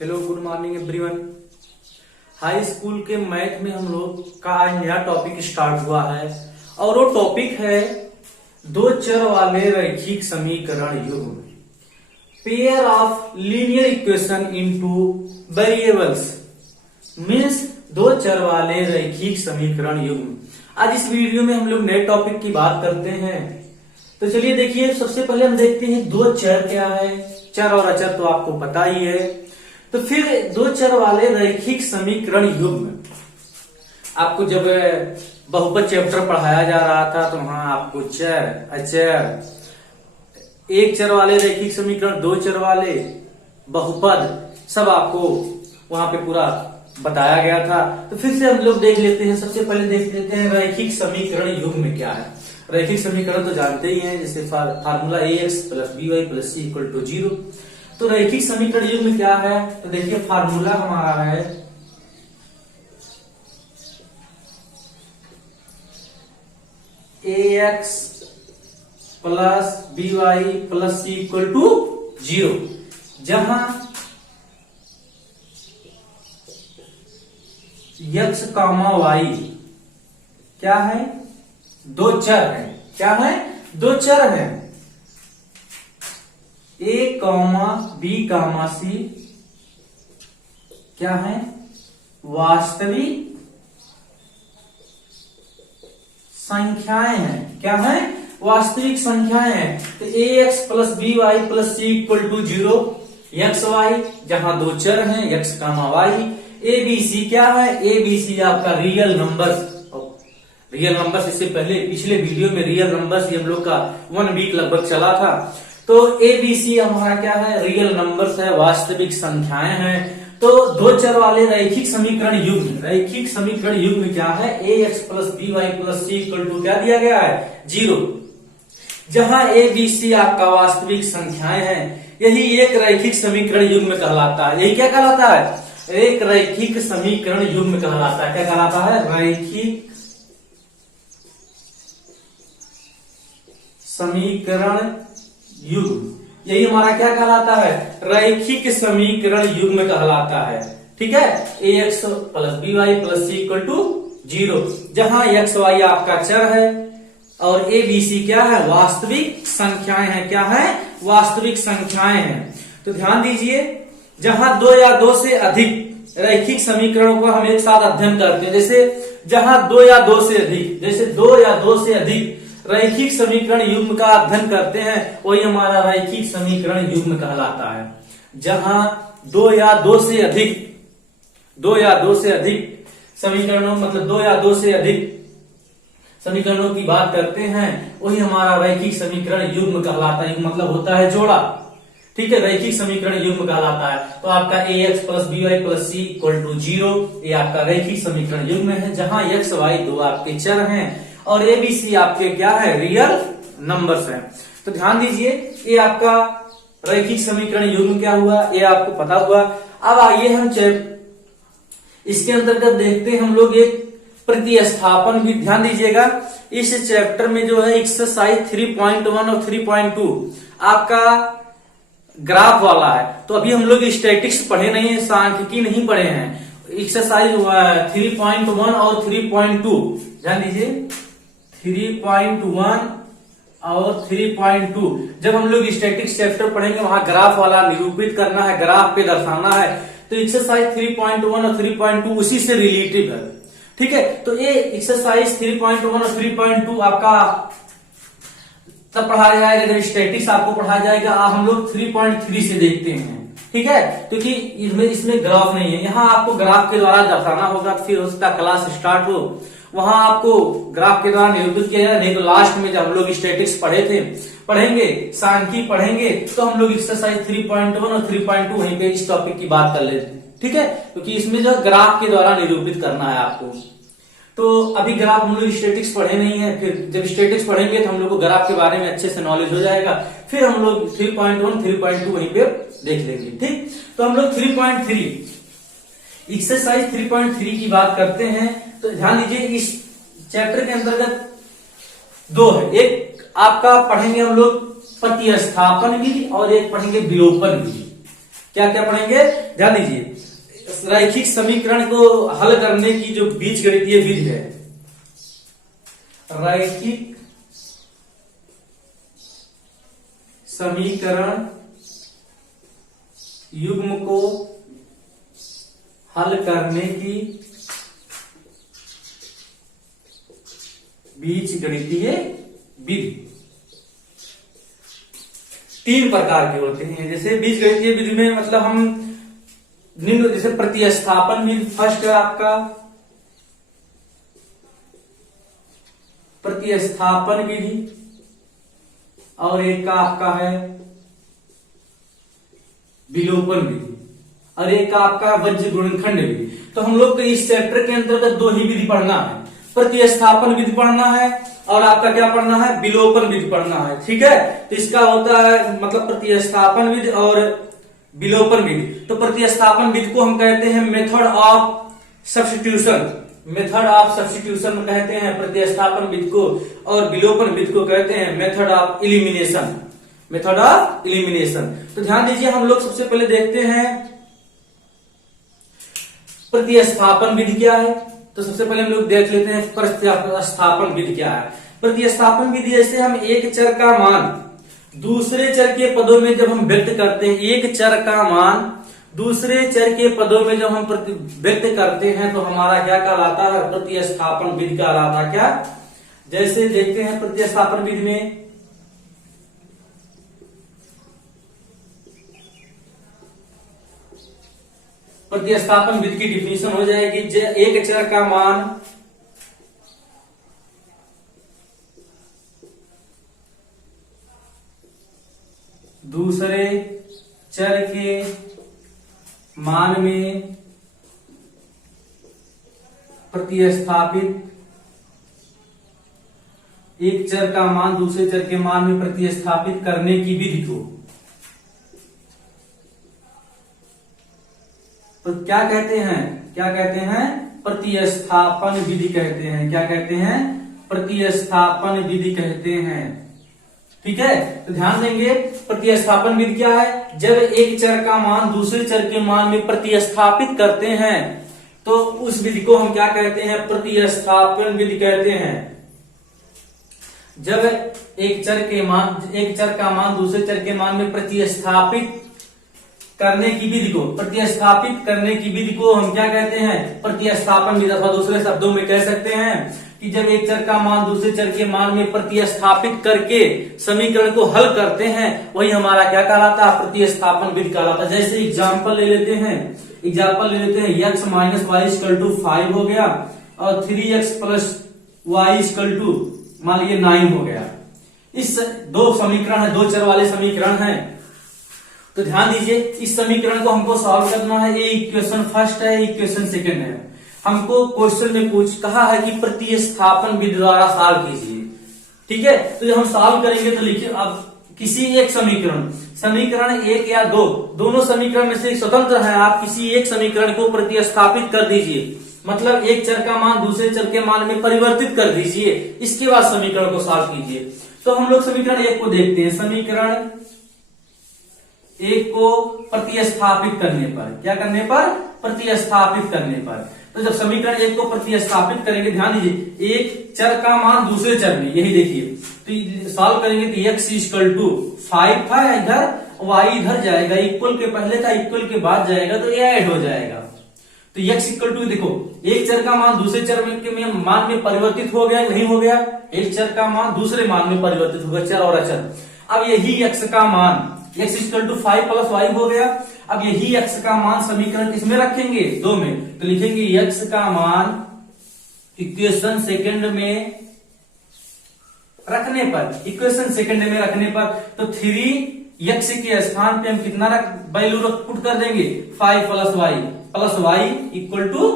Hello, good morning everyone. High school के math में हम लोग का आज नया टॉपिक स्टार्ट हुआ है और वो टॉपिक है दो चर वाले रैखिक समीकरण युग्म, pair of linear equation into variables, means दो चर वाले रैखिक समीकरण युग्म। आज इस वीडियो में हम लोग नए टॉपिक की बात करते हैं। तो चलिए देखिए, सबसे पहले हम देखते हैं दो चर क्या है। चर और अचर तो आपको पता ही है। तो फिर दो चर वाले रैखिक समीकरण युग्म, आपको जब बहुपद चैप्टर पढ़ाया जा रहा था तो वहां आपको चर, अचर, एक चर वाले रैखिक समीकरण, दो चर वाले, बहुपद, सब आपको वहां पे पूरा बताया गया था। तो फिर से हम लोग देख लेते हैं। सबसे पहले देख लेते हैं रैखिक समीकरण युग्म क्या है। रैखिक समीकरण तो जानते ही हैं, जैसे formula ax plus by plus c equal to 0। तो रैखिक समीकरण युग्म क्या है, तो देखिए फार्मूला हमारा है ax plus by plus c equal to 0, जहां x कामा y क्या है, दो चर है। क्या है, दो चर है, a comma b comma c क्या है, वास्तविक संख्याएं हैं। क्या है, वास्तविक संख्याएं हैं। तो ax plus by plus c equal to 0, x y जहां दो चर हैं, x कामा y। abc क्या है, abc आपका रियल नंबर। रियल नंबर्स, इससे पहले पिछले वीडियो में रियल नंबर्स हम लोग का 1 वीक लगभग चला था। तो एबीसी हमारा क्या है, रियल नंबर्स है, वास्तविक संख्याएं हैं। तो दो चर वाले रैखिक समीकरण युग्म, रैखिक समीकरण युग्म क्या है, ax plus by plus c equal to क्या दिया गया है, 0, जहां एबीसी आपका वास्तविक संख्याएं हैं। यही एक रैखिक समीकरण युग्म कहलाता है। यही क्या कहलाता है, एक रैखिक समीकरण युग्म कहलाता है। क्या कहलाता है, रैखिक समीकरण युग्म। यही हमारा क्या कहलाता है, रैखिक समीकरण युग्म कहलाता है। ठीक है, ax plus by plus c equal to 0, जहां x y आपका चर है और abc क्या है, वास्तविक संख्याएं हैं। क्या है, वास्तविक संख्याएं हैं। तो ध्यान दीजिए, जहां दो या दो से अधिक रैखिक समीकरणों को हम एक साथ अध्ययन करते हैं, जैसे जहां दो या दो से अधिक, जैसे दो या दो से अधिक रैखिक समीकरण युग्म का अध्ययन करते हैं, वही हमारा रैखिक समीकरण युग्म कहलाता है। जहां दो या दो से अधिक, दो या दो से अधिक समीकरणों, मतलब दो या दो से अधिक समीकरणों की बात करते हैं, वही हमारा रैखिक समीकरण युग्म कहलाता है। मतलब होता है जोड़ा। ठीक है, रैखिक समीकरण युग्म कहलाता है। तो आपका ax plus by plus c equal to 0, ये आपका रैखिक समीकरण युग्म है, जहां x y दो आपके चर हैं और एबीसी आपके क्या है, रियल नंबर्स हैं। तो ध्यान दीजिए, ये आपका रैखिक समीकरण युग्म क्या हुआ, ये आपको पता हुआ। अब आइए हम इसके अंतर्गत देखते हैं हम लोग एक प्रतिस्थापन भी। ध्यान दीजिएगा, इस चैप्टर में जो है एक्सरसाइज 3.1 और 3.2 आपका ग्राफ वाला है। तो अभी हम लोग स्टैटिक्स पढ़े नहीं है, सांख्यिकी नहीं पढ़े हैं। एक्सरसाइज 3.1 और 3.2 ध्यान दीजिए, 3.1 और 3.2 जब हम लोग स्टैटिक्स चैप्टर पढ़ेंगे, वहां ग्राफ वाला निरूपित करना है, ग्राफ पे दर्शाना है। तो एक्सरसाइज 3.1 और 3.2 उसी से रिलेटिव है। ठीक है, तो ये एक्सरसाइज 3.1 और 3.2 आपका तब पढ़ाया जाएगा जब स्टैटिक्स आपको पढ़ाया जाएगा। हम लोग 3.3 से देखते हैं। ठीक है, क्योंकि इसमें ग्राफ नहीं है, यहाँ आपको ग्राफ के द्वारा दर्शाना होगा। फिर उसका क्लास स्टार्ट हो, वहां आपको ग्राफ के द्वारा निरूपित किया जाए। नहीं तो लास्ट में जब हम लोग स्टैटिक्स पढ़ेंगे, सांख्यिकी पढ़ेंगे, तो हम लोग एक्सरसाइज 3.1 और 3.2 वहीं पे इस टॉपिक की बात कर लेते हैं। ठीक है, क्योंकि इसमें जो ग्राफ के द्वारा निरूपित करना है आपको। तो अभी ग्राफ हम लोग स्टैटिक्स पढ़े नहीं है, फिर जब स्टैटिक्स पढ़ेंगे तो हम लोग को ग्राफ के बारे में अच्छे से नॉलेज हो जाएगा। फिर हम लोग 3.1 3.2 वहीं पे देख लेंगे। ठीक, तो हम लोग 3.3 एक्सरसाइज 3.3 की बात करते हैं। तो ध्यान दीजिए, इस चैप्टर के अंतर्गत दो है, एक आपका पढ़ेंगे हम लोग प्रतिस्थापन विधि और एक पढ़ेंगे विलोपन विधि। क्या क्या पढ़ेंगे, ध्यान दीजिए। रैखिक समीकरण को हल करने की जो बीजगणितीय विधि है, रैखिक समीकरण युग्म को हल करने की बीजगणितीय विधि 3 प्रकार के होते हैं। जैसे बीजगणितीय विधि में मतलब हम निम्न, जैसे प्रतिस्थापन विधि फर्स्ट है आपका, प्रतिस्थापन विधि, और एक का आपका है विलोपन विधि, और एक का आपका वज्र गुणनखंड विधि। तो हम लोग को इस चैप्टर के अंतर्गत 2 ही विधि पढ़ना है, प्रतिस्थापन विधि पढ़ना है और आपका क्या पढ़ना है, विलोपन विधि पढ़ना है। ठीक है, तो इसका होता है मतलब प्रतिस्थापन विधि और विलोपन विधि। तो प्रतिस्थापन विधि को हम कहते हैं method of substitution, method of substitution कहते हैं प्रतिस्थापन विधि को, और विलोपन विधि को कहते हैं method of elimination, method of elimination. तो ध्यान दीजिए, हम लोग सबसे पहले देखते हैं प्रतिस्थापन विधि क्या है। तो सबसे पहले हम लोग देख लेते हैं प्रतिस्थापन विधि क्या है। प्रतिस्थापन विधि जैसे हम एक चर का मान दूसरे चर के पदों में जब हम व्यक्त करते हैं, एक चर का मान दूसरे चर के पदों में जब हम व्यक्त करते हैं तो हमारा क्या कहलाता है, प्रतिस्थापन विधि कहलाता है। क्या, जैसे देखते हैं प्रतिस्थापन विधि में प्रतिस्थापन विधि की डिफिनीशन हो जाएगी, एक चर का मान दूसरे चर के मान में प्रतिस्थापित, एक चर का मान दूसरे चर के मान में प्रतिस्थापित करने की विधि को तो क्या कहते हैं, क्या कहते हैं, प्रतिस्थापन विधि कहते हैं। क्या कहते हैं, प्रतिस्थापन विधि कहते हैं। ठीक है, तो ध्यान देंगे प्रतिस्थापन विधि क्या है, जब एक चर का मान दूसरे चर के मान में प्रतिस्थापित करते हैं तो उस विधि को हम क्या कहते हैं, प्रतिस्थापन विधि कहते हैं। जब एक चर का मान दूसरे चर के मान में प्रतिस्थापित करने की विधि को, प्रतिस्थापित करने की विधि को हम क्या कहते हैं, प्रतिस्थापन विधि। अथवा दूसरे शब्दों में कह सकते हैं कि जब एक चर का मान दूसरे चर के मान में प्रतिस्थापित करके समीकरण को हल करते हैं, वही हमारा क्या कहलाता है, प्रतिस्थापन विधि कहलाता है। जैसे एग्जाम्पल ले लेते हैं, x minus y equal to 5 हो गया और 3x plus y equal to मान लीजिए 9 हो गया। इस 2 समीकरण है, 2 चर वाले समीकरण है। तो ध्यान दीजिए, इस समीकरण को हमको सॉल्व करना है। ये इक्वेशन फर्स्ट है, इक्वेशन सेकंड है। हमको क्वेश्चन में कहा है कि प्रतिस्थापन विधि द्वारा सॉल्व कीजिए। ठीक है, तो जब हम सॉल्व करेंगे तो लिखिए, अब किसी एक समीकरण 1 या 2, दोनों समीकरण में से स्वतंत्र है, आप किसी एक समीकरण को प्रतिस्थापित कर दीजिए, मतलब एक चर का मान दूसरे चर के मान में परिवर्तित कर दीजिए, इसके बाद समीकरण को सॉल्व कीजिए। तो हम लोग समीकरण 1 को देखते हैं। समीकरण 1 को प्रतिस्थापित करने पर, क्या करने पर, प्रतिस्थापित करने पर। तो जब समीकरण 1 को प्रतिस्थापित करेंगे, ध्यान दीजिए, एक चर का मान दूसरे चर में, यही देखिए, तो सॉल्व करेंगे तो x इक्वल टू 5 था इधर, y इधर जाएगा, इक्वल के पहले था, इक्वल के बाद जाएगा तो ये ऐड हो जाएगा। तो x इक्वल टू, देखो एक चर का मान दूसरे चर में मान में परिवर्तित हो गया, नहीं हो गया, एक चर का मान दूसरे मान में परिवर्तित होगा, चर और अचर। अब यही x का मान x equal to 5 plus y हो गया। अब यही x का मान समीकरण किसमें रखेंगे, 2 में, तो लिखेंगे x का मान इक्वेशन सेकंड में रखने पर, इक्वेशन सेकंड में रखने पर तो 3x के स्थान पे हम कितना वैल्यू पुट कर देंगे, 5 प्लस वाई इक्वल टू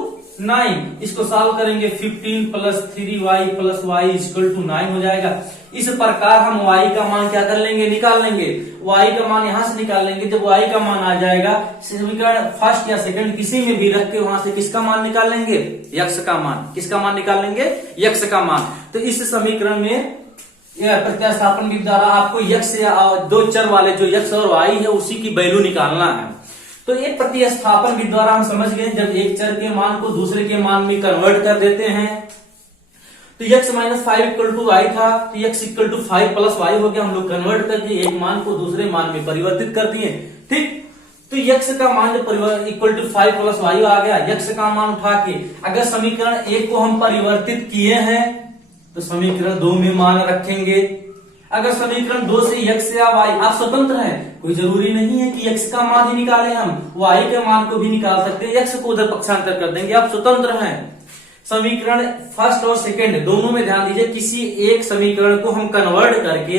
9। इसको सॉल्व करेंगे, 15 plus 3y plus y equal to 9 हो जाएगा। इस प्रकार हम y का मान क्या कर लेंगे, निकाल लेंगे। y का मान यहां से निकाल लेंगे। जब y का मान आ जाएगा, समीकरण फर्स्ट या सेकंड किसी में भी रख के वहां से किसका मान निकाल लेंगे, x का मान। किसका मान निकाल लेंगे, x का मान। तो इस समीकरण में प्रतिस्थापन के द्वारा आपको x या 2 चर वाले जो x और y है उसी की वैल्यू निकालना है। तो ये प्रतिस्थापन विधि द्वारा हम समझ गए, जब एक चर के मान को दूसरे के मान में कन्वर्ट कर देते हैं तो x minus 5 equal to y था, तो x equal to 5 plus y हो गया। हम लोग कन्वर्ट करके एक मान को दूसरे मान में परिवर्तित कर दिए। ठीक, तो x का मान जब इक्वल टू 5 प्लस वाई आ गया, x का मान उठा के अगर समीकरण 1 को हम परिवर्तित किए हैं तो समीकरण 2 में मान रखेंगे। अगर समीकरण 2 से x या y आप स्वतंत्र हैं, कोई जरूरी नहीं है कि x का मान ही निकालें, हम y के मान को भी निकाल सकते हैं, x को उधर पक्षांतर कर देंगे, आप स्वतंत्र हैं। समीकरण फर्स्ट और सेकंड दोनों में ध्यान दीजिए, किसी एक समीकरण को हम कन्वर्ट करके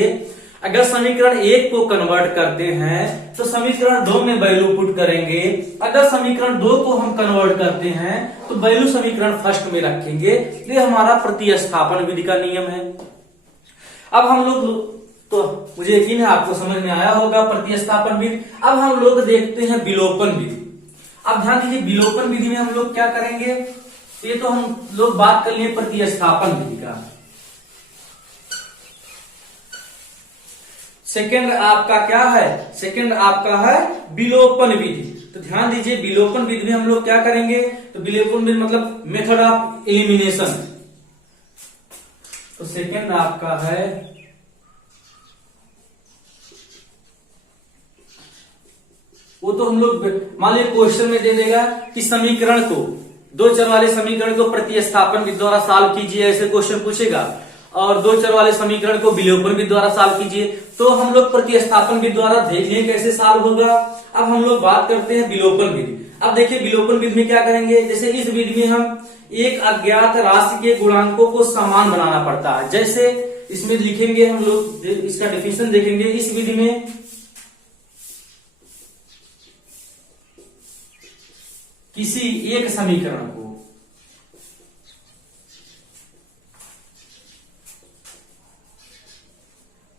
अगर समीकरण 1 को कन्वर्ट करते हैं तो समीकरण 2 में वैल्यू पुट करेंगे। अगर समीकरण 2 को हम कन्वर्ट करते हैं तो वैल्यू समीकरण फर्स्ट में रखेंगे। ये हमारा प्रतिस्थापन विधि का नियम है। अब हम लोग, तो मुझे यकीन है आपको समझ में आया होगा प्रतिस्थापन विधि। अब हम लोग देखते हैं विलोपन विधि। अब ध्यान दीजिए, विलोपन विधि में हम लोग क्या करेंगे, ये तो हम लोग बात कर लिए प्रतिस्थापन विधि का। सेकंड आपका क्या है, सेकंड आपका है विलोपन विधि। तो ध्यान दीजिए, विलोपन विधि में हम लोग क्या करेंगे, तो विलोपन विधि मतलब मेथड ऑफ एलिमिनेशन। तो सेकंड आपका है वो तो हम लोग मान लीजिए क्वेश्चन में दे देगा कि समीकरण को, दो चर वाले समीकरण को प्रतिस्थापन विधि द्वारा सॉल्व कीजिए, ऐसे क्वेश्चन पूछेगा, और दो चर वाले समीकरण को विलोपन विधि द्वारा सॉल्व कीजिए। तो हम लोग प्रतिस्थापन विधि द्वारा देख लें कैसे सॉल्व होगा। अब हम लोग बात करते हैं विलोपन विधि। अब देखिए विलोपन विधि में क्या करेंगे, जैसे इस विधि में हम एक अज्ञात राशि के गुणांकों को समान बनाना पड़ता है। जैसे इसमें लिखेंगे हम लोग, इसका डेफिनेशन देखेंगे, इस विधि में किसी एक समीकरण को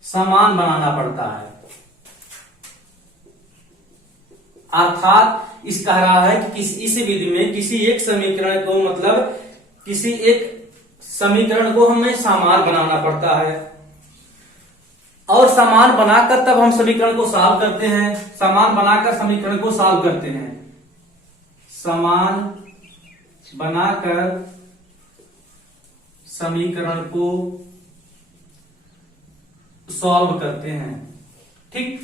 समान बनाना पड़ता है। अर्थात इस कह रहा है कि इस विधि में किसी एक समीकरण को, मतलब किसी एक समीकरण को हमें समान बनाना पड़ता है, और समान बनाकर तब हम समीकरण को सॉल्व करते हैं। समान बनाकर समीकरण को सॉल्व करते हैं, समान बनाकर समीकरण को सॉल्व करते हैं। ठीक,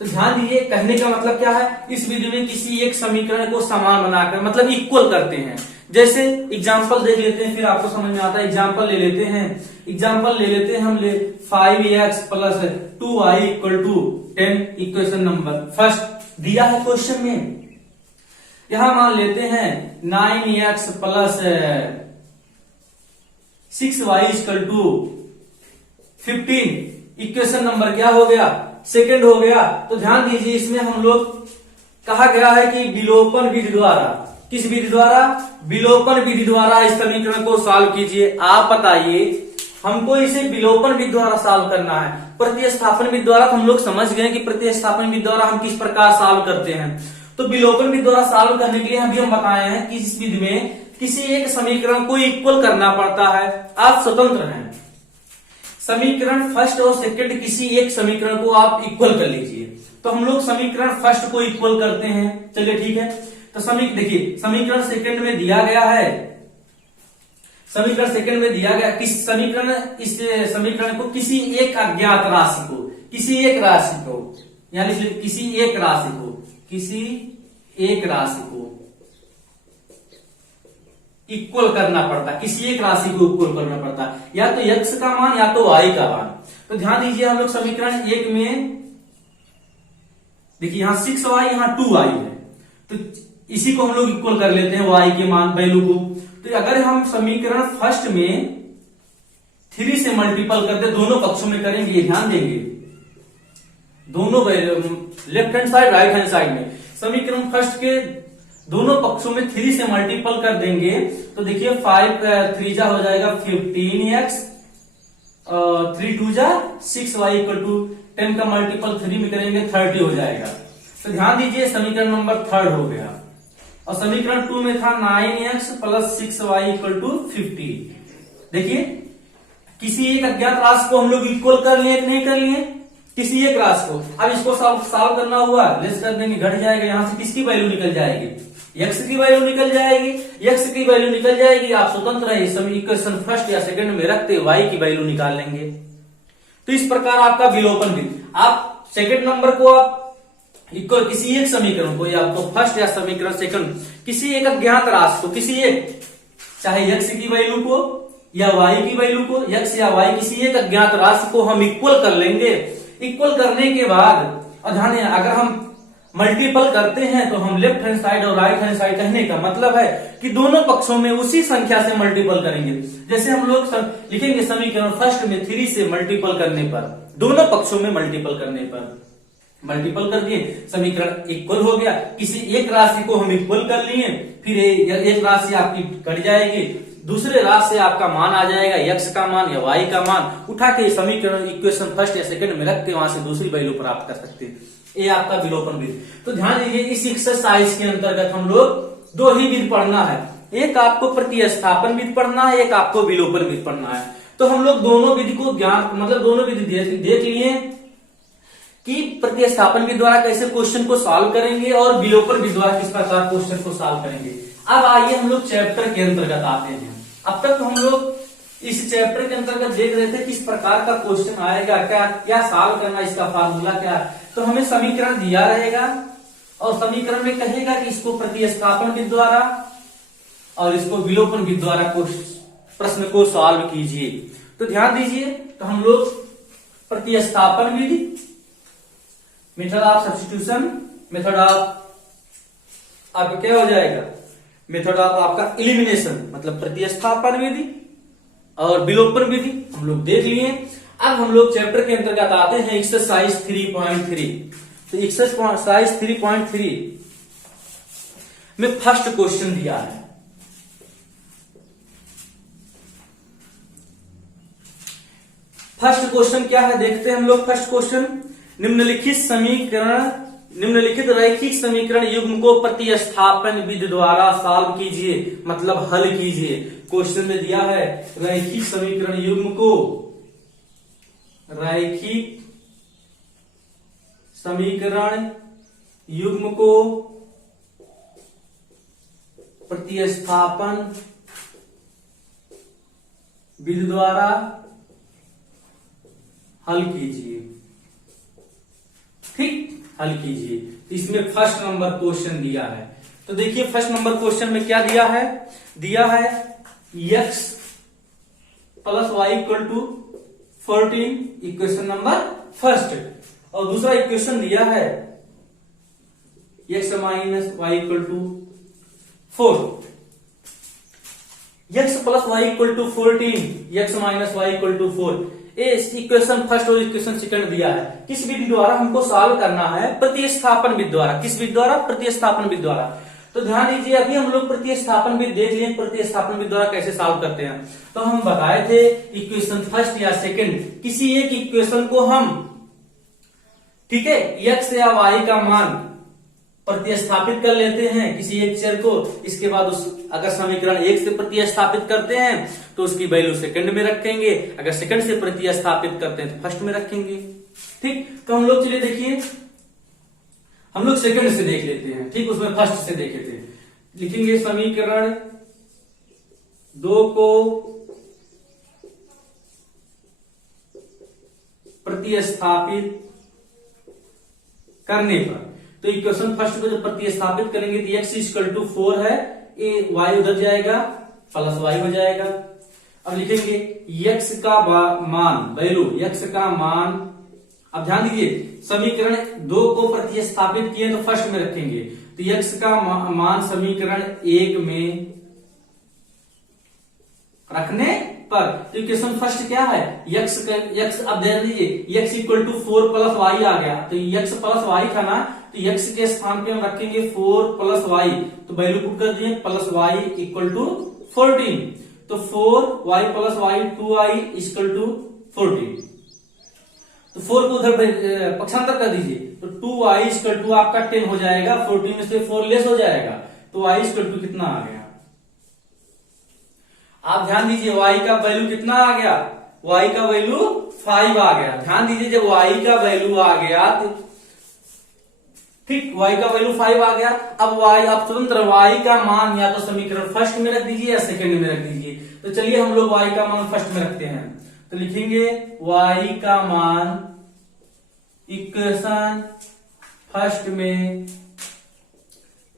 तो ध्यान दीजिए, कहने का मतलब क्या है, इस विधि में किसी एक समीकरण को समान बनाकर मतलब इक्वल करते हैं। जैसे एग्जांपल देख लेते हैं, फिर आपको समझ में आता है। एग्जांपल ले लेते हैं, एग्जांपल ले लेते हैं हम 5x plus 2y equal to 10। Equation number first दिया है क्वेश्चन में। यहां मान लेते हैं 9x plus 6y equal to 15। Equation number क्या हो गया, सेकंड हो गया। तो ध्यान दीजिए, इसमें हम लोग कहा गया है कि विलोपन विधि द्वारा, किस विधि द्वारा, विलोपन विधि द्वारा इस समीकरण को सॉल्व कीजिए। आप बताइए, हमको इसे विलोपन विधि द्वारा सॉल्व करना है। प्रतिस्थापन विधि द्वारा तो हम लोग समझ गए कि प्रतिस्थापन विधि द्वारा हम किस प्रकार सॉल्व करते हैं। तो विलोपन विधि द्वारा सॉल्व करने के लिए हम बताए हैं कि इस विधि में किसी एक समीकरण को इक्वल करना पड़ता है। आप स्वतंत्र हैं, समीकरण फर्स्ट और सेकंड किसी एक समीकरण को आप इक्वल कर लीजिए। तो हम लोग समीकरण फर्स्ट को इक्वल करते हैं। चलिए ठीक है, तो देखिए समीकरण सेकंड में दिया गया है, समीकरण सेकंड में दिया गया किस समीकरण, इस समीकरण को किसी एक अज्ञात राशि को, किसी एक राशि को, यानी किसी एक राशि को, किसी एक राशि को इक्वल करना पड़ता, किसी एक राशि को इक्वल करना पड़ता, या तो x का मान या तो y का मान। तो ध्यान दीजिए, हम लोग समीकरण 1 में देखिए यहां 6y यहां 2y है, तो इसी को हम लोग इक्वल कर लेते हैं y के मान वैल्यू को। तो अगर हम समीकरण फर्स्ट में 3 से मल्टीपल करते, दोनों पक्षों में करेंगे, ध्यान देंगे, दोनों left hand side right hand side में समीकरण फर्स्ट के दोनों पक्षों में 3 से मल्टीपल कर देंगे। तो देखिए 5 3 जा हो जाएगा 15x, 3 2 जा 6y इक्वल टू 10 का मल्टीपल 3 में करेंगे 30 हो जाएगा। तो ध्यान दीजिए, समीकरण नंबर 3 हो गया। और समीकरण 2 में था 9x plus 6y equal to 50। देखिए किसी एक अज्ञात राशि को हम लोग इक्वल कर लिए कि नहीं कर लिए, किसी एक राशि को। अब इसको सॉल्व करना हुआ, लेस कर देंगे, घट जाएगा, यहां से किसकी वैल्यू निकल जाएगी, x की वैल्यू निकल जाएगी, x की वैल्यू निकल जाएगी। आप स्वतंत्र है, इक्वेशन फर्स्ट या सेकंड में रखते y की वैल्यू निकाल लेंगे। तो इस प्रकार आपका विलोपन विधि, आप सेकंड नंबर को आप किसी एक समीकरण को, या तो फर्स्ट या समीकरण सेकंड, किसी एक अज्ञात राशि को, किसी एक, चाहे x की वैल्यू को या y की वैल्यू को, x या y किसी एक अज्ञात राशि को हम इक्वल कर लेंगे। इक्वल करने के बाद, और ध्यान देना, अगर हम मल्टीपल करते हैं तो हम लेफ्ट हैंड साइड और राइट हैंड साइड, कहने का मतलब है कि दोनों पक्षों में उसी संख्या से मल्टीपल करेंगे। जैसे हम लोग लिखेंगे समीकरण फर्स्ट में 3 से मल्टीपल करने पर, दोनों पक्षों में मल्टीपल करने पर, मल्टीपल कर दिए, समीकरण इक्वल हो गया। किसी एक राशि को हम इक्वल कर लिए, फिर एक राशि आपकी कट जाएगी, दूसरे राशि से आपका मान आ जाएगा, x का मान या y का मान, उठा के समीकरण इक्वेशन फर्स्ट या सेकंड में रख के वहां से दूसरी वैल्यू प्राप्त कर सकते हैं। ये आपका विलोपन विधि। तो ध्यान दीजिए, इस एक्सरसाइज के अंतर्गत हम लोग 2 ही विधि पढ़ना है, एक आपको प्रतिस्थापन विधि पढ़ना है, एक आपको विलोपन विधि पढ़ना है। तो हम लोग दोनों विधि को ज्ञान, मतलब दोनों विधि देख लिए कि प्रतिस्थापन विधि द्वारा कैसे क्वेश्चन को सॉल्व करेंगे और विलोपन विधि द्वारा किस प्रकार क्वेश्चन को सॉल्व करेंगे। अब आइए हम लोग चैप्टर के अंतर्गत आते हैं। अब तक हम लोग इस चैप्टर के अंतर्गत देख रहे थे किस प्रकार का क्वेश्चन आएगा, क्या क्या सॉल्व करना, इसका फार्मूला क्या। तो हमें समीकरण दिया रहेगा और समीकरण में कहेगा कि इसको प्रतिस्थापन विधि द्वारा और इसको विलोपन विधि द्वारा प्रश्न को सॉल्व कीजिए। तो ध्यान दीजिए, तो हम लोग प्रतिस्थापन विधि, method of substitution, method of आपका क्या हो जाएगा, मेथड ऑफ आपका इलिमिनेशन, मतलब प्रतिस्थापन विधि और विलोपन विधि हम लोग देख लिए। अब हम लोग चैप्टर के अंतर्गत आते हैं एक्सरसाइज 3.3। तो एक्सरसाइज 3.3 में फर्स्ट क्वेश्चन दिया है। फर्स्ट क्वेश्चन क्या है देखते हैं हम लोग। फर्स्ट क्वेश्चन, निम्नलिखित रैखिक समीकरण युग्म को प्रतिस्थापन विधि द्वारा सॉल्व कीजिए, मतलब हल कीजिए। क्वेश्चन में दिया है रैखिक समीकरण युग्म को, रैखिक समीकरण युग्म को प्रतिस्थापन विधि द्वारा हल कीजिए। ठीक, हल कीजिए। इसमें फर्स्ट नंबर क्वेश्चन दिया है। तो देखिए फर्स्ट नंबर क्वेश्चन में क्या दिया है, x plus y equal to 14, equation number first. और दूसरा इक्वेशन दिया है x minus y equal to 4, x plus y equal to 14, x minus y equal to 4। Equation first और इक्वेशन सेकंड दिया है। किस विधि द्वारा हमको सॉल्व करना है, प्रतिस्थापन विधि द्वारा। किस विधि द्वारा, प्रतिस्थापन विधि द्वारा। तो ध्यान दीजिए, अभी हम लोग प्रतिस्थापन विधि देख लिए, प्रतिस्थापन विधि द्वारा कैसे सॉल्व करते हैं। तो हम बताए थे इक्वेशन फर्स्ट या सेकंड, किसी एक इक्वेशन को हम, ठीक है, x या y का मान प्रतिस्थापित कर लेते हैं किसी एक चर को। इसके बाद अगर समीकरण 1 से प्रतिस्थापित करते हैं तो उसकी वैल्यू सेकंड में रखेंगे, अगर सेकंड से प्रतिस्थापित करते हैं तो फर्स्ट में रखेंगे। ठीक, तो हम लोग चलिए देखिए, हम लोग सेकंड से देख लेते हैं। ठीक, उसमें फर्स्ट से देखे थे। लिखेंगे समीकरण 2 को प्रतिस्थापित करने पर, तो इक्वेशन फर्स्ट को जब प्रतिस्थापित करेंगे तो x इक्वल टू 4 है, ये y उधर जाएगा, प्लस y हो जाएगा। अब लिखेंगे x का मान, वैल्यू x का मान। अब ध्यान दीजिए, समीकरण 2 को प्रतिस्थापित किए तो फर्स्ट में रखेंगे, तो x का मान समीकरण 1 में रखने पर, तो इक्वेशन फर्स्ट क्या है, x अब ध्यान दीजिए, x equal to 4 plus y आ गया, तो x प्लस वाई था ना, तो x के स्थान पे हम रखेंगे 4 प्लस वाई, तो वैल्यू पुट कर दिए, प्लस वाई इक्वल टू 14, तो 4y plus Y 2i equal to 14। तो 4 को उधर पक्षांतर कर दीजिए, तो 2y इक्वल टू आपका 10 हो जाएगा, 14 में से 4 लेस हो जाएगा, तो y इक्वल टू कितना आ गया। आप ध्यान दीजिए, y का वैल्यू कितना आ गया, y का वैल्यू 5 आ गया। ध्यान दीजिए जब y का वैल्यू आ गया तो ठीक y का वैल्यू 5 आ गया। अब y अब स्वतंत्र y का मान या तो समीकरण फर्स्ट में रख दीजिए या सेकंड में रख दीजिए। तो चलिए हम लोग y का मान फर्स्ट में रखते हैं, तो लिखेंगे y का मान इक्वेशन फर्स्ट में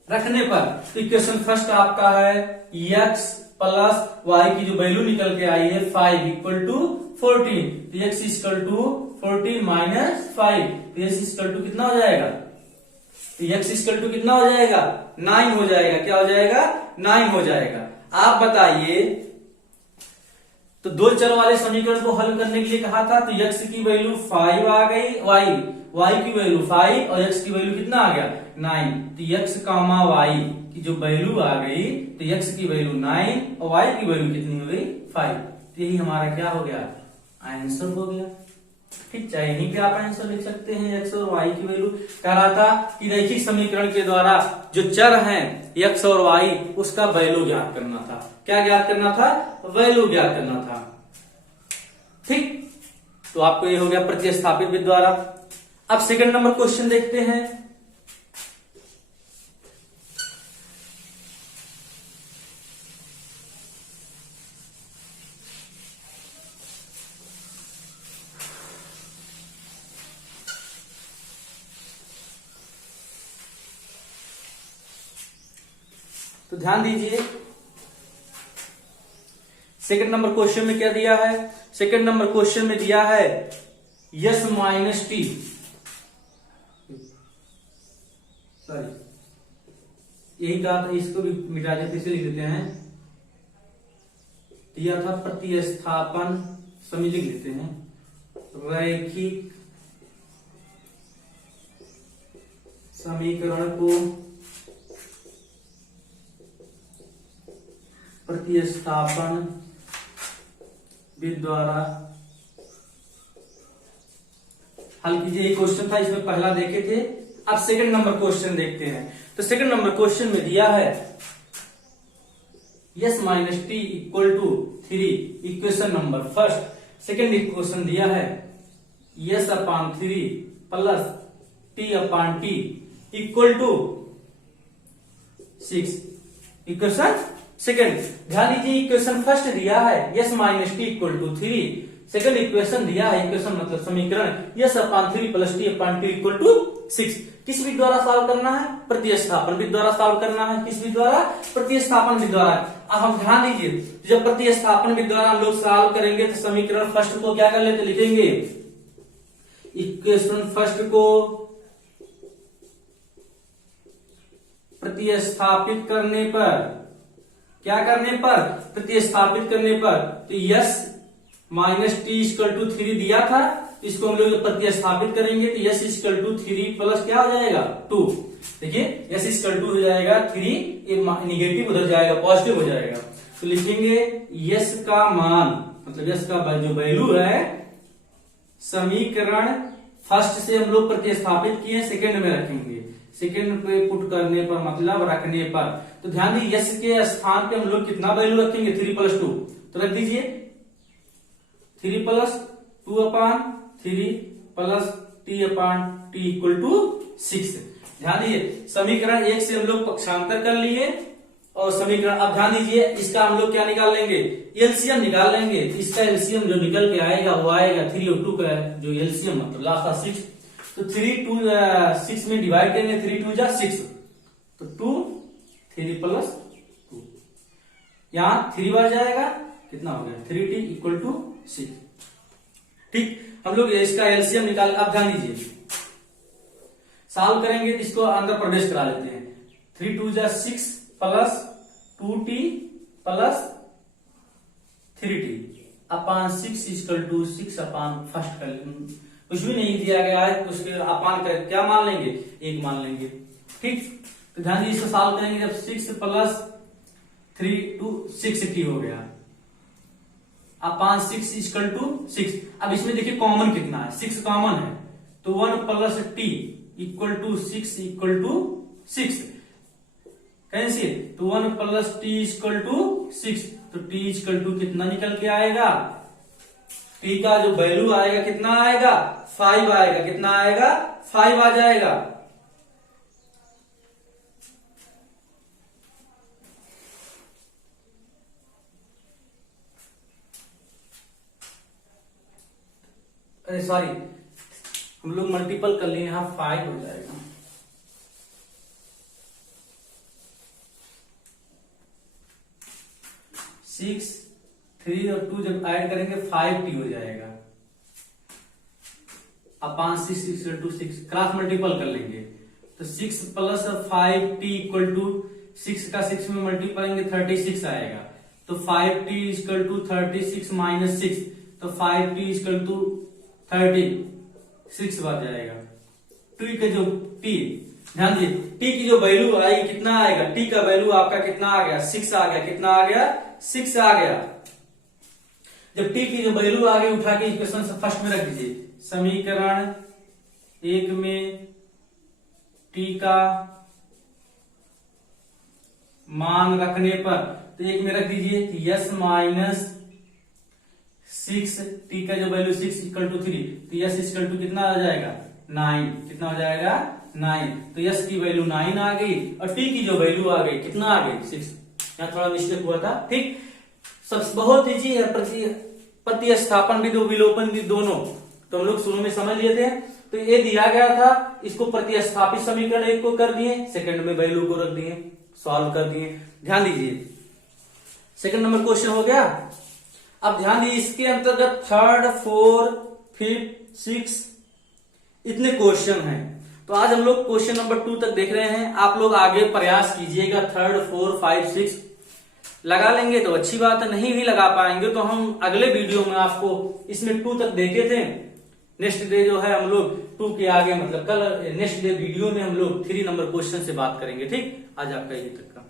रखने पर इक्वेशन फर्स्ट आपका है x प्लस y की जो वैल्यू निकल के आई है 5 इक्वल टू 14, तो x इक्वल टू 14 माइनस 5, तो x इक्वल टू कितना हो जाएगा, तो x इक्वल टू कितना हो जाएगा 9 हो जाएगा। क्या हो जाएगा 9 हो जाएगा। आप बताइए, तो दो चर वाले समीकरण को हल करने के लिए कहा था, तो x की वैल्यू 5 आ गई, y की वैल्यू 5 और x की वैल्यू कितना आ गया 9, तो x कामा y की जो वैल्यू आ गई, तो x की वैल्यू 9 और y की वैल्यू कितनी हो गई 5, तो यही हमारा क्या हो गया आंसर हो गया। ठीक, चाहे यहीं पे आप आंसर लिख सकते हैं x और y की वैल्यू। कह रहा था कि रैखिक समीकरण के द्वारा जो चर हैं x और y उसका वैल्यू ज्ञात करना था। क्या ज्ञात करना था, वैल्यू ज्ञात करना था। ठीक, तो आपको ये हो गया प्रतिस्थापित विधि द्वारा। अब सेकंड नंबर क्वेश्चन देखते हैं। तो ध्यान दीजिए सेकंड नंबर क्वेश्चन में क्या दिया है, सेकंड नंबर क्वेश्चन में दिया है यस माइनस टी, सॉरी यही कहा था, इसको भी मिटा देते इसे लिख देते हैं, दिया था प्रतिस्थापन समी लिख देते हैं, रैखिक समीकरण को प्रतिस्थापन विधि द्वारा हल कीजिए। क्वेश्चन था, इसमें पहला देखे थे। अब सेकंड नंबर क्वेश्चन देखते हैं। तो सेकंड नंबर क्वेश्चन में दिया है s minus t equal to 3, equation number first. Second equation दिया है s upon 3 plus t upon t equal to 6, equation second. ध्यान दीजिए इक्वेशन फर्स्ट दिया है s minus t equal to 3, second equation दिया है, इक्वेशन मतलब समीकरण s upon 3 plus t upon t equal to 6। किस विधि द्वारा सॉल्व करना है, प्रतिस्थापन विधि द्वारा सॉल्व करना है। किस विधि द्वारा, प्रतिस्थापन विधि द्वारा। अब हम ध्यान दीजिए, जब प्रतिस्थापन विधि द्वारा हम लोग सॉल्व करेंगे तो समीकरण फर्स्ट को क्या कर लेते, लिखेंगे इक्वेशन फर्स्ट को प्रतिस्थापित करने पर, क्या करने पर, प्रतिस्थापित करने पर, तो s minus t equal to 3 दिया था, इसको हम लोग प्रतिस्थापित करेंगे तो यस इक्वल टू 3 प्लस क्या हो जाएगा 2। देखिए यस इक्वल टू हो जाएगा 3, निगेटिव उधर जाएगा पॉजिटिव हो जाएगा, तो लिखेंगे यस का मान मतलब यस का जो वैल्यू है समीकरण फर्स्ट से हम लोग प्रतिस्थापित किए, सेकंड में रखेंगे। सेकंड पे पुट करने पर मतलब रखने पर, तो ध्यान दीजिए यस के स्थान पे हम लोग कितना वैल्यू रखेंगे 3 प्लस 2, तो रख दीजिए 3 plus 2 upon 3 plus t upon t equal to 6। ध्यान दीजिए समीकरण 1 से हम लोग पक्षांतर कर लिए और समीकरण, अब ध्यान दीजिए इसका हम लोग क्या निकाल लेंगे, एलसीएम निकाल लेंगे। इसका एलसीएम जो निकल के आएगा वो आएगा 3 और 2 का जो एलसीएम मतलब लास्ट 6, तो 3 2 6 में डिवाइड करेंगे, 3 2 जा 6, तो 2 3 प्लस 2, यहां 3 बार जाएगा, कितना हो गया 3t इक्वल टू 6। ठीक, हम लोग इसका एलसीएम निकाल, अब ध्यान दीजिए सॉल्व करेंगे तो इसको अंदर प्रवेश करा लेते हैं। 3 2 जा 6 plus 2t plus 3t upon 6 equal to 6 upon first कर, कुछ भी नहीं दिया गया है तो उसके अपान कर क्या मान लेंगे, 1 मान लेंगे। ठीक, तो ध्यान दीजिए इसको सॉल्व करेंगे, जब 6 प्लस 3 2 6t हो गया अपान 6 इक्वल टू 6। अब इसमें देखिए कॉमन कितना है, 6 कॉमन है, तो 1 plus t equal to 6 equal to 6 cancel, तो 1 प्लस टी इक्वल टू 6, तो टी इक्वल टू कितना निकल के आएगा टी का जो वैल्यू आएगा कितना आएगा 5 आएगा, कितना आएगा 5 आ जाएगा। अरे सॉरी, हम लोग मल्टीपल कर लिए, यहां 5 हो जाएगा। 6, 3 और 2 जब ऐड करेंगे 5t हो जाएगा। Upon 6 equal to 6 cross multiple कर लेंगे तो 6 प्लस 5t इक्वल टू 6 का 6 में मल्टीपल करेंगे 36 आएगा। तो 5t इक्वल टू 36 माइनस 6, तो 5t इक्वल टू 36 बच जाएगा। टी का जो टी, ध्यान दीजिए टी की जो वैल्यू आएगी कितना आएगा, टी का वैल्यू आपका कितना आ गया 6 आ गया, कितना आ गया 6 आ गया। जब टी की जो वैल्यू आ गई उठा के इक्वेशन से फर्स्ट में रख दीजिए, समीकरण 1 में टी का मान रखने पर, तो 1 में रख दीजिए यस माइनस 6, टी का जो वैल्यू 6 इक्वल टू 3, तो यस इक्वल टू कितना आ जाएगा 9, कितना हो जाएगा 9। तो यस की वैल्यू 9 आ गई और टी की जो वैल्यू आ गई कितना आ गई 6। यहाँ थोड़ा मिस्टेक हुआ था, ठीक। सब बहुत इजी है, प्रतिस्थापन भी दो विलोपन भी दोनों तो हम लोग शुरू में समझ लिए थे। तो ये दिया गया था, इसको प्रतिस्थापित समीकरण 1 को कर दिए, सेकंड में वैल्यू को रख दिए, सॉल्व कर दिए। ध्यान दीजिए सेकंड नंबर क्वेश्चन हो गया। अब ध्यान दीजिए इसके अंतर्गत 3rd 4th 5th 6th इतने क्वेश्चन हैं। तो आज हम लोग क्वेश्चन नंबर 2 तक देख रहे हैं। आप लोग आगे प्रयास कीजिएगा 3rd 4th 5th 6th लगा लेंगे तो अच्छी बात है, नहीं भी लगा पाएंगे तो हम अगले वीडियो में आपको इसमें 2 तक देखे थे, नेक्स्ट डे जो है हम लोग 2 के आगे मतलब कल नेक्स्ट डे वीडियो में हम लोग 3 नंबर क्वेश्चन से बात करेंगे। ठीक, आज आपका ये तक का।